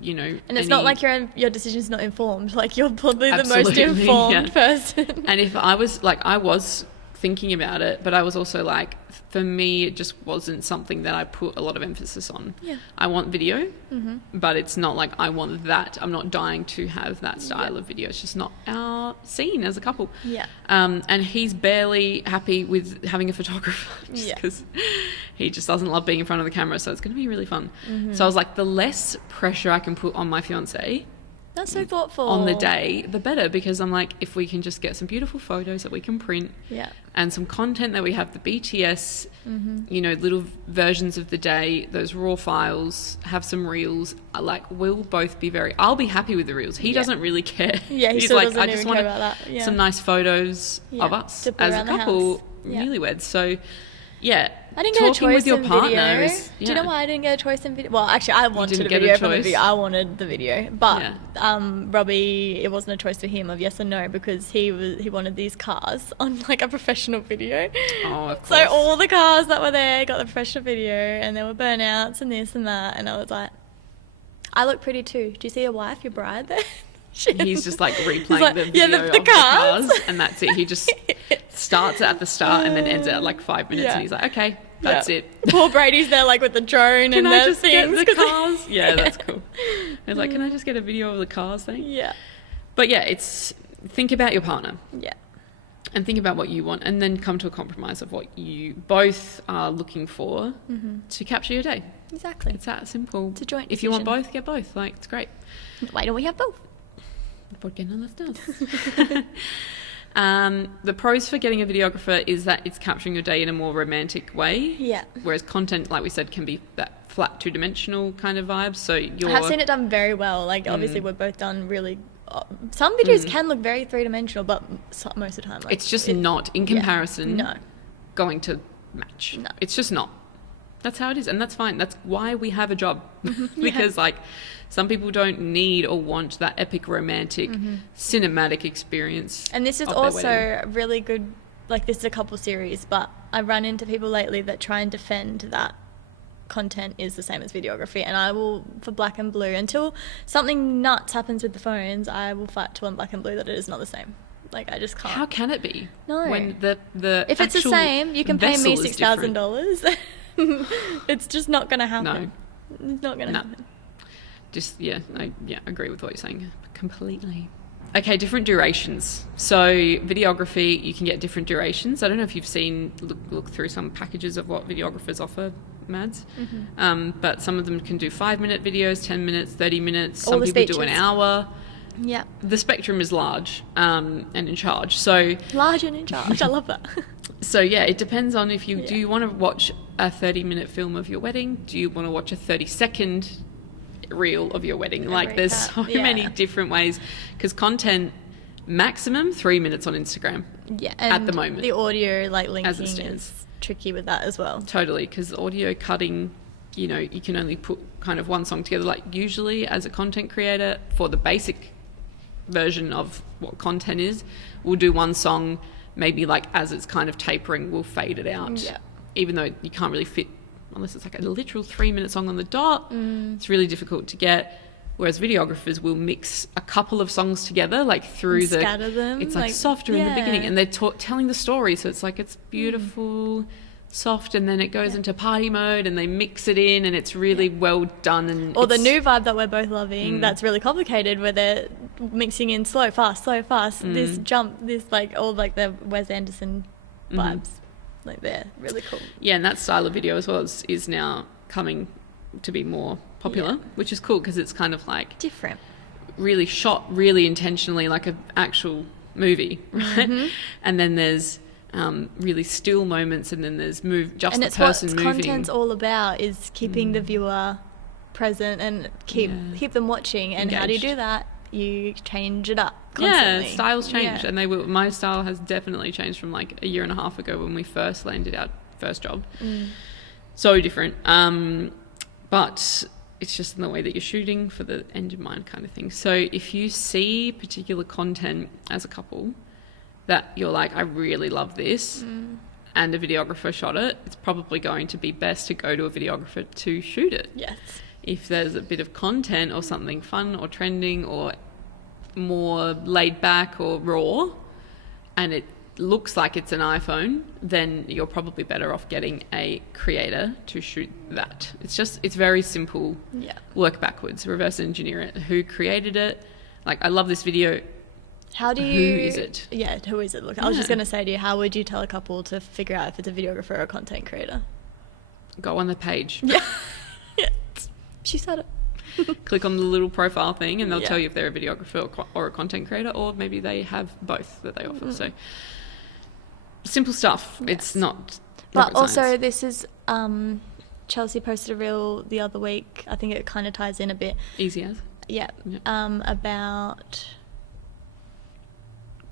You know, and it's not like your decision's not informed. Like, you're probably the most informed person. And if I was thinking about it, but I was also like, for me, it just wasn't something that I put a lot of emphasis on. Yeah. I want video, but it's not like I want that. I'm not dying to have that style of video. It's just not our scene as a couple. Yeah. And he's barely happy with having a photographer because he just doesn't love being in front of the camera. So it's going to be really fun. So I was like, the less pressure I can put on my fiance, that's so thoughtful, on the day, the better, because I'm like, if we can just get some beautiful photos that we can print and some content that we have, the BTS, you know, little versions of the day, those raw files, have some reels, like we'll both be I'll be happy with the reels. He doesn't really care. Yeah, he's still like, doesn't I even just care want about that. some nice photos of us as a couple, newlyweds. So I didn't get a choice with your in partner video. is, Do you know why I didn't get a choice in video? Well, actually, I wanted a get video a from the choice. video. I wanted the video, but Robbie, it wasn't a choice for him of yes or no, because he wanted these cars on like a professional video. Oh, of course. So all the cars that were there got the professional video, and there were burnouts and this and that, and I was like, I look pretty too. Do you see your wife, your bride there? He's just like replaying the video the of the cars. and that's it. He just starts at the start and then ends at like 5 minutes and he's like, okay, that's it. Poor Brady's there like with the drone Can and I the just get things. the cars? Yeah, that's cool. He's like, can I just get a video of the cars thing? Yeah. But yeah, it's think about your partner. Yeah. And think about what you want, and then come to a compromise of what you both are looking for to capture your day. Exactly. It's that simple. It's a joint If you want decision. both, get both. Like, it's great. Why don't we have both? Por qué no las dos? The pros for getting a videographer is that it's capturing your day in a more romantic way. Yeah. Whereas content, like we said, can be that flat two-dimensional kind of vibe. So I have seen it done very well. Like, obviously, we've both done really... some videos can look very three-dimensional, but most of the time... Like, it's just not, in comparison, going to match. No. It's just not. That's how it is, and that's fine. That's why we have a job. Because, like, some people don't need or want that epic, romantic, cinematic experience. And this is also really good, like, this is a couple series, but I've run into people lately that try and defend that content is the same as videography, and I will, for Black and Blue, until something nuts happens with the phones, I will fight to on Black and Blue that it is not the same. Like, I just can't. How can it be? No. When the if it's the same, you can pay me vessel is $6,000. It's just not going to happen. No. It's not going to happen. Just, I agree with what you're saying completely. Okay, different durations. So videography, you can get different durations. I don't know if you've seen, look through some packages of what videographers offer, Mads. But some of them can do 5-minute videos, 10 minutes, 30 minutes. Some people do an hour. Yeah. The spectrum is large and in charge. So large and in charge. I love that. So yeah, it depends on if you do you want to watch a 30-minute film of your wedding? Do you want to watch a 30-second reel of your wedding? Like, there's so many different ways, because content maximum 3 minutes on Instagram. Yeah, and at the moment, the audio like linking as it stands is tricky with that as well. Totally, because audio cutting, you know, you can only put kind of one song together. Like, usually as a content creator, for the basic version of what content is, we'll do one song, maybe like as it's kind of tapering, we'll fade it out. Yeah. Even though you can't really fit, unless it's like a literal 3-minute song on the dot, it's really difficult to get. Whereas videographers will mix a couple of songs together, like through and scatter them. It's like softer in the beginning, and they're telling the story, so it's like it's beautiful, soft, and then it goes into party mode, and they mix it in, and it's really well done. And the new vibe that we're both loving, that's really complicated, where they're mixing in slow, fast, this jump, this like all like the Wes Anderson vibes. Like, they're really cool. Yeah, and that style of video as well is now coming to be more popular, which is cool, because it's kind of like different, really shot really intentionally, like an actual movie, right? And then there's really still moments, and then there's just the person moving. And what content's all about is keeping the viewer present and keep them watching. And engaged. How do you do that? You change it up constantly. Yeah, styles change, and my style has definitely changed from like a year and a half ago when we first landed our first job. So different, but it's just in the way that you're shooting for the end in mind kind of thing. So if you see particular content as a couple that you're like, I really love this, and a videographer shot it, it's probably going to be best to go to a videographer to shoot it. Yes. If there's a bit of content or something fun or trending or more laid back or raw, and it looks like it's an iPhone, then you're probably better off getting a creator to shoot that. It's very simple. Yeah. Work backwards, reverse engineer it. Who created it? Like, I love this video. How do you... Who is it? Yeah, who is it? Look, I was just going to say to you, how would you tell a couple to figure out if it's a videographer or a content creator? Go on the page. Yeah. Yeah. She said it. Click on the little profile thing and they'll Yeah. tell you if they're a videographer or a content creator, or maybe they have both that they offer. So simple stuff. Yes. It's not But rocket also science. this is... Chelsea posted a reel the other week. I think it kind of ties in a bit. Easy as. Yeah. Yeah. About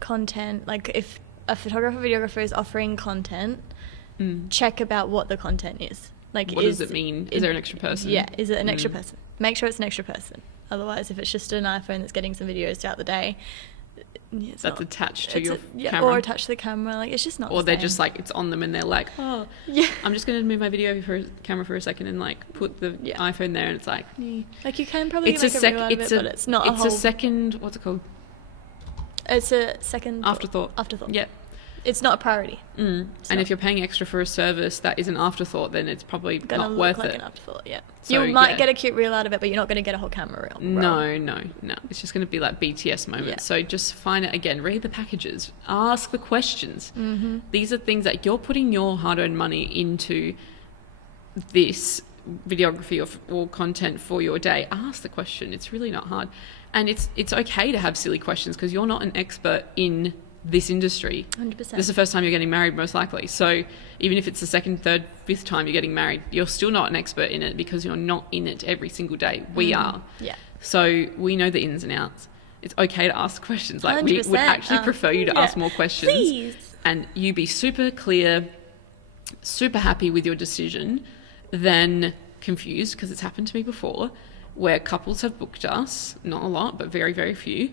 content. Like, if a photographer, videographer is offering content, check about what the content is. Like, What does it mean? Is there an extra person? Yeah, is it an extra person? Make sure it's an extra person. Otherwise, if it's just an iPhone that's getting some videos throughout the day, it's That's not, attached to it's your yeah, camera. or attached to the camera. Like, it's just not. Or the they're same. just like, it's on them and they're like, oh, Yeah. I'm just going to move my video camera for a second and like put the Yeah. iPhone there, and it's like, Like, you can probably it's make a a reel out of it, but it's not a whole. It's a second, what's it called? It's a second Afterthought. Afterthought. Yeah. It's not a priority. And if you're paying extra for a service that is an afterthought, then it's probably Gonna not look worth like it. an afterthought. Yeah. So, you might yeah. get a cute reel out of it, but you're not going to get a whole camera reel. No. It's just going to be like BTS moments. Yeah. So just find it again, read the packages, ask the questions. These are things that you're putting your hard-earned money into this videography or content for your day. Ask the question. It's really not hard. And it's okay to have silly questions because you're not an expert in this industry. 100%. This is the first time you're getting married, most likely. So even if it's the second, third, fifth time you're getting married, you're still not an expert in it because you're not in it every single day. We are. Yeah. So we know the ins and outs. It's okay to ask questions. Like, we would 100%. actually prefer you to ask more questions. Please. And you be super clear, super happy with your decision, than confused, because it's happened to me before, where couples have booked us, not a lot, but very, very few,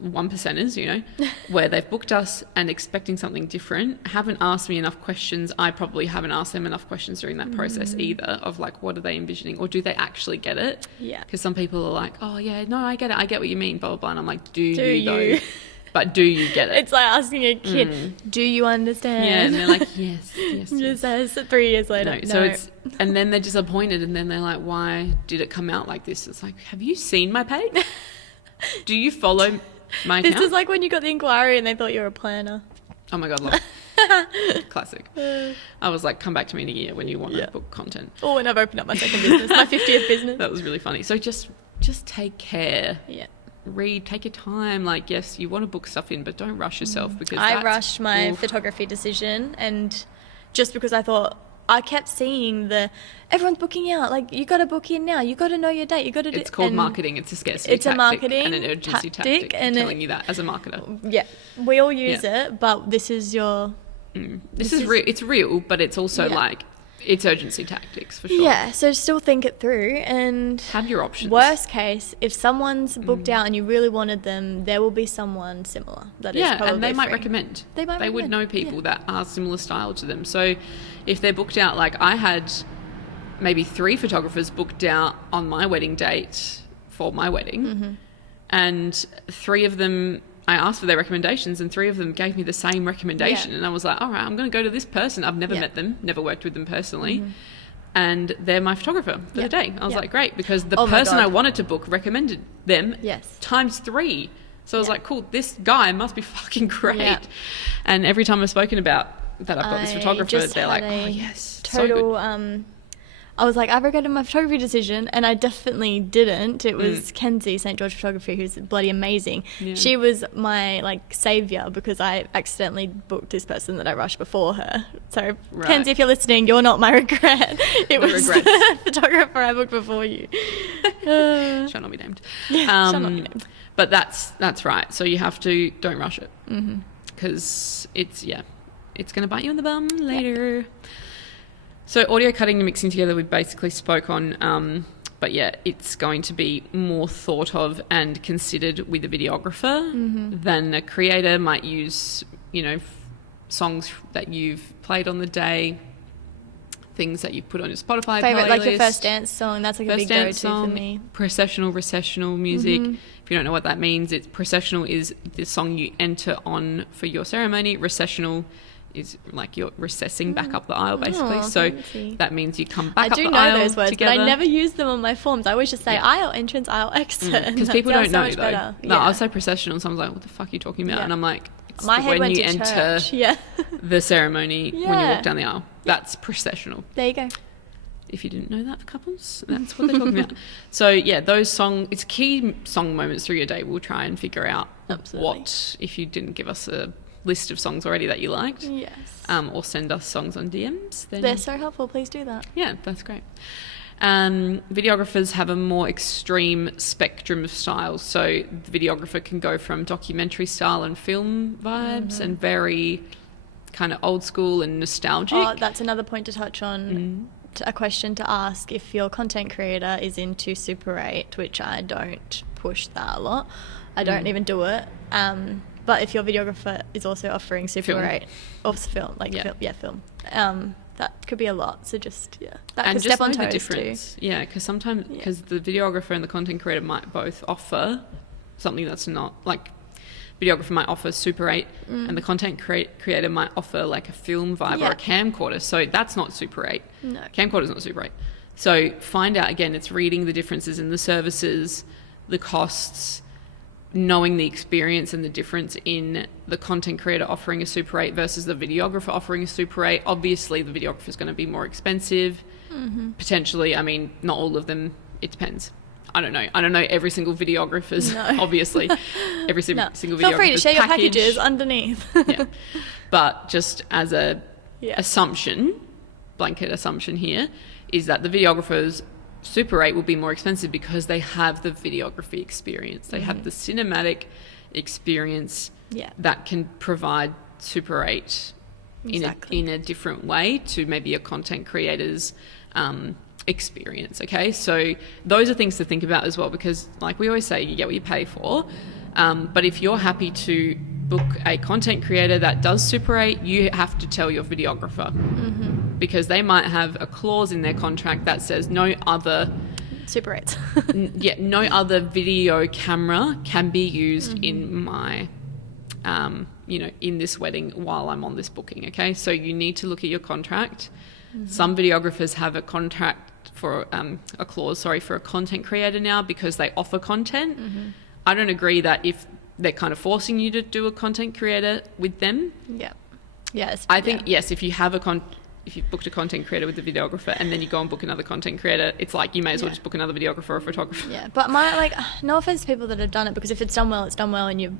1%ers, where they've booked us and expecting something different, haven't asked me enough questions. I probably haven't asked them enough questions during that process either, of like, what are they envisioning, or do they actually get it? Yeah. Because some people are like, oh yeah, no, I get it, I get what you mean, blah blah blah, and I'm like, do you you? though? But do you get it? It's like asking a kid, do you understand? Yeah, and they're like, yes, yes, yes. Just says 3 years later. No. So it's, and then they're disappointed, and then they're like, why did it come out like this? It's like, have you seen my page? Do you follow my account? This is like when you got the inquiry and they thought you were a planner. Oh my God, look. Classic. I was like, come back to me in a year when you want to book content. Or when I've opened up my second business, my 50th business. That was really funny. So just take care. Yeah. Read, take your time. Like, yes, you want to book stuff in, but don't rush yourself, because I that's- rushed my oof. photography decision, and just because I thought, I kept seeing everyone's booking out, like, you got to book in now, you got to know your date, you got to do. It's called and marketing. It's a scarcity it's a tactic marketing and an urgency tactic, tactic. and I'm telling you that as a marketer. Yeah, we all use it, but this is your. This is real. It's real, but it's also like, it's urgency tactics for sure. Yeah, so still think it through, and Have your options. worst case, if someone's booked out and you really wanted them, there will be someone similar that is probably and they might free. recommend. They might They would recommend, know people yeah. that are similar style to them. So if they're booked out, like I had maybe 3 photographers booked out on my wedding date for my wedding, and 3 of them, I asked for their recommendations, and 3 of them gave me the same recommendation. And I was like, all right, I'm going to go to this person. I've never met them, never worked with them personally. And they're my photographer for the day. I was like, great, because the Oh my person God. I wanted to book recommended them times 3. So I was like, cool, this guy must be fucking great. Yeah. And every time I've spoken about that I've got this I photographer, just they're like, had oh a yes, total so good. I was like, I regretted my photography decision, and I definitely didn't. It was Kenzie, St. George Photography, who's bloody amazing. Yeah. She was my savior, because I accidentally booked this person that I rushed before her. So Kenzie, if you're listening, you're not my regret. It was the photographer I booked before you. Shall not be named. Shall not be named. But that's right. So you have to, don't rush it, because it's going to bite you in the bum later. So audio cutting and mixing together, we basically spoke on, but yeah, it's going to be more thought of and considered with a videographer than a creator might use, songs that you've played on the day, things that you put on your Spotify Favorite, playlist. like your first dance song. That's like a big go-to for me. Processional, recessional music. If you don't know what that means, it's processional is the song you enter on for your ceremony. Recessional is like you're recessing back up the aisle, basically. So fancy. that means you come back I up do the know aisle those words, together. but I never use them on my forms. I always just say aisle entrance, aisle exit. Because people don't know, though. No, Yeah. I'll say processional, and someone's like, what the fuck are you talking about? Yeah. And I'm like, it's My head when went you to enter church. Yeah. the ceremony, when you Yeah. walk down the aisle. That's processional. There you go. If you didn't know that for couples, that's what they're talking about. So yeah, it's key song moments through your day. We'll try and figure out Absolutely. what, if you didn't give us a list of songs already that you liked, Yes. or send us songs on DMs, then They're so helpful. Please do that. yeah, that's great. Videographers have a more extreme spectrum of styles. So the videographer can go from documentary style and film vibes and very kind of old school and nostalgic. Oh, that's another point to touch on. A question to ask if your content creator is into Super 8, which I don't push that a lot. I don't even do it. But if your videographer is also offering Super Film. 8 or film, like film, that could be a lot. So just that And could just step on know the toes difference. too. Yeah, because sometimes the videographer and the content creator might both offer something that's not like. Videographer might offer Super 8 and the content creator might offer like a film vibe or a camcorder. So that's not Super 8. No. Camcorder's not Super 8. So find out, again, it's reading the differences in the services, the costs, knowing the experience and the difference in the content creator offering a Super 8 versus the videographer offering a Super 8. Obviously, the videographer is going to be more expensive. Potentially, I mean, not all of them. It depends. I don't know every single videographer's, obviously. Every single videographer's Feel free to share your package. packages underneath. Yeah. But just as a assumption, blanket assumption here, is that the videographer's Super 8 will be more expensive because they have the videography experience. They have the cinematic experience that can provide Super 8 in a different way to maybe a content creator's experience. Okay, so those are things to think about as well, because like we always say, you get what you pay for. But if you're happy to book a content creator that does Super 8, you have to tell your videographer because they might have a clause in their contract that says no other Super 8. no other video camera can be used in my in this wedding while I'm on this booking. Okay, so you need to look at your contract. Some videographers have a contract for a clause for a content creator now because they offer content. I don't agree that if they're kind of forcing you to do a content creator with them. I think yes, if you have if you've booked a content creator with the videographer and then you go and book another content creator, it's like you may as well just book another videographer or photographer. But no offense to people that have done it, because if it's done well, it's done well, and you're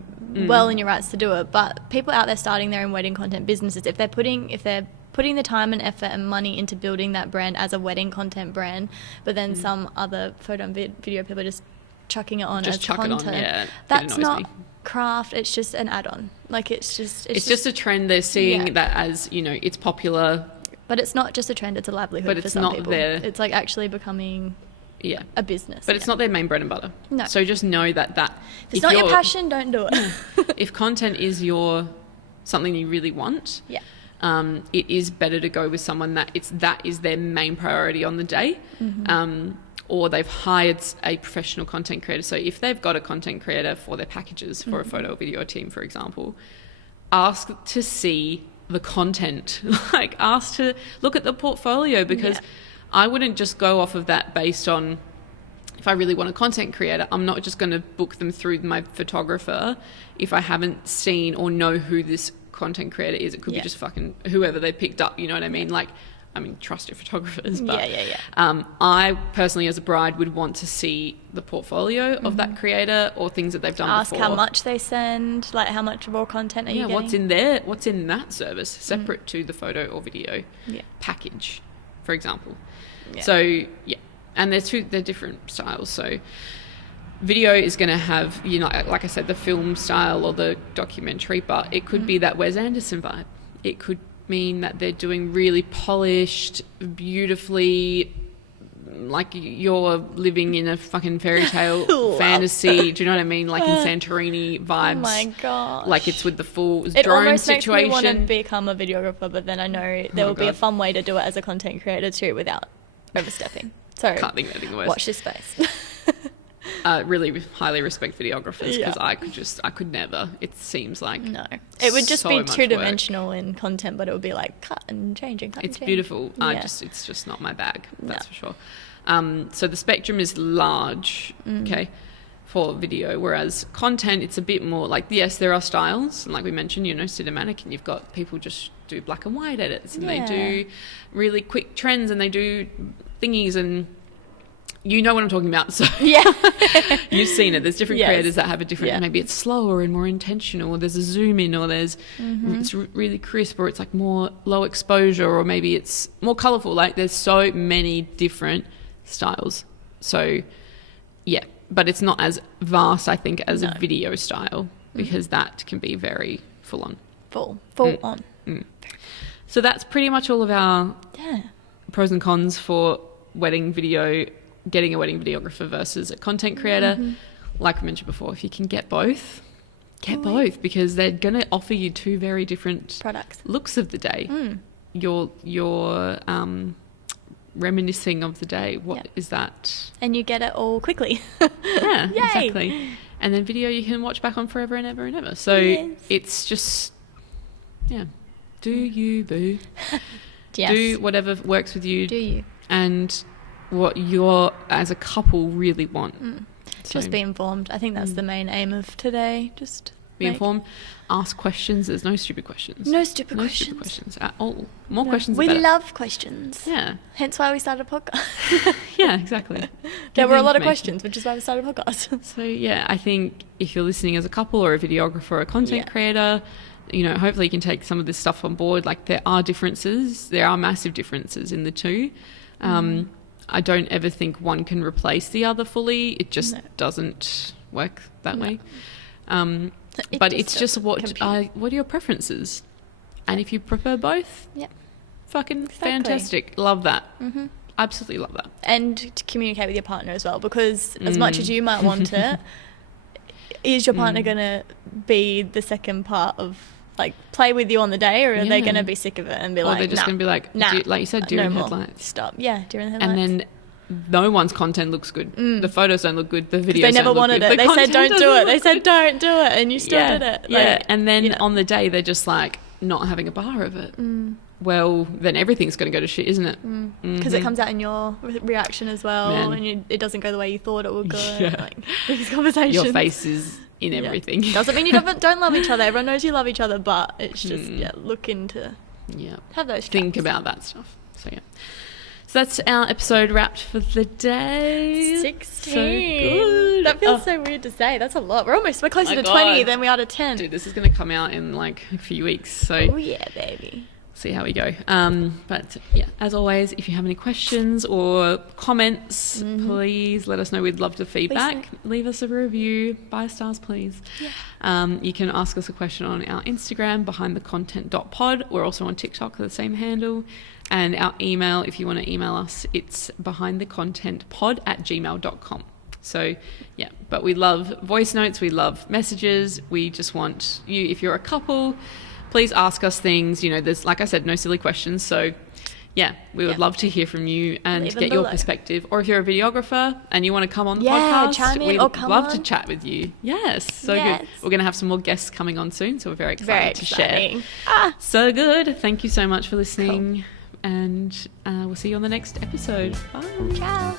well in your rights to do it. But people out there starting their own wedding content businesses, if they're putting the time and effort and money into building that brand as a wedding content brand, but then some other photo and video people are just chucking it on as content. That's not craft. It's just an add-on. Like it's just a trend. They're seeing that as, it's popular. But it's not just a trend, it's a livelihood for some people. It's like actually becoming a business. But it's not their main bread and butter. No. So just know that if it's not your passion, don't do it. If content is something you really want, it is better to go with someone that is their main priority on the day, or they've hired a professional content creator. So if they've got a content creator for their packages for a photo or video team, for example, ask to see the content, like ask to look at the portfolio, because I wouldn't just go off of that based on, if I really want a content creator, I'm not just going to book them through my photographer if I haven't seen or know who this content creator is. It could be just fucking whoever they picked up, you know what I mean? Like, I mean, trust your photographers, but I personally as a bride would want to see the portfolio of that creator or things that they've done before. Ask how much they send, like how much raw content are you getting? What's in that service separate to the photo or video package, for example. So and they're different styles. So video is going to have, like I said, the film style or the documentary, but it could be that Wes Anderson vibe. It could mean that they're doing really polished, beautifully like you're living in a fucking fairy tale fantasy. Do you know what I mean? Like in Santorini vibes. Oh my gosh. Like it's with the full It drone almost situation. makes me want to become a videographer, but then I know there will be a fun way to do it as a content creator too without overstepping. So Can't think of anything worse. watch this space. Really highly respect videographers because I could never. It seems like No, it would just so be much two-dimensional in content, but it would be like cut and change and cut. It's and change. beautiful. Yeah. It's just not my bag. That's No. for sure. So the spectrum is large, okay, for video, whereas content, it's a bit more like, yes, there are styles, and like we mentioned, cinematic, and you've got people just do black and white edits, and they do really quick trends, and they do thingies, and you know what I'm talking about. So Yeah. you've seen it. There's different Yes. creators that have a different, Yeah. maybe it's slower and more intentional, or there's a zoom in, or there's it's really crisp, or it's like more low exposure, or maybe it's more colorful. Like there's so many different styles. So yeah, but it's not as vast, I think, as a video style, because that can be very full on. Full on. So that's pretty much all of our Yeah. pros and cons for wedding video, getting a wedding videographer versus a content creator. Like I mentioned before, if you can get both, because they're going to offer you two very different Products. looks of the day. You're reminiscing of the day. What is that? And you get it all quickly. Yeah, Yay. exactly. And then video you can watch back on forever and ever and ever. So it's just, do you, boo. Yes. Do whatever works with you. Do you? And what you're, as a couple, really want. So, Just be informed. I think that's the main aim of today. Just be informed. Ask questions. There's no stupid questions. No stupid No questions. stupid questions at all. More questions We the better. love questions. Yeah. Hence why we started a podcast. Yeah, exactly. There Give were the a lot of information. questions, which is why we started a podcast. So yeah, I think if you're listening as a couple or a videographer or a content creator, hopefully you can take some of this stuff on board. Like there are differences. There are massive differences in the two. I don't ever think one can replace the other fully. It just doesn't work that way. But it's just what are your preferences? And if you prefer both, fucking fantastic. Love that. Absolutely love that. And to communicate with your partner as well, because as much as you might want it, is your partner going to be the second part of, like, play with you on the day, or are they going to be sick of it and be like, they're just going to be like, like you said, deer in headlights. Stop. Yeah, deer in headlights. And then no one's content looks good. The photos don't look good. The videos they never don't look wanted good. it. They said don't do it. They said don't do it, and you still did it. Like, And then on the day they're just like not having a bar of it. Well, then everything's going to go to shit, isn't it? because it comes out in your reaction as well, and it doesn't go the way you thought it would go. Like these conversations. Your face is in everything. Doesn't mean you don't love each other. Everyone knows you love each other, but it's just look into have those think chats. about that stuff. So so that's our episode wrapped for the day. 16. So good. That feels so weird to say. That's a lot. We're closer to God. 20 than we are to 10. Dude, this is going to come out in like a few weeks. So Oh yeah, baby. see how we go. But as always, if you have any questions or comments, please let us know. We'd love the feedback. Leave us a review. 5 stars, please. You can ask us a question on our Instagram, behindthecontent.pod. We're also on TikTok, the same handle. And our email, if you want to email us, it's behindthecontentpod@gmail.com. So but we love voice notes. We love messages. We just want you, if you're a couple, please ask us things. There's, like I said, no silly questions. So we would love to hear from you and get your perspective. Or if you're a videographer and you want to come on the podcast, chime in we'd or come love to on. chat with you. Good. We're going to have some more guests coming on soon, so we're very excited to share. So good. Thank you so much for listening. Cool. And we'll see you on the next episode. Bye. Ciao.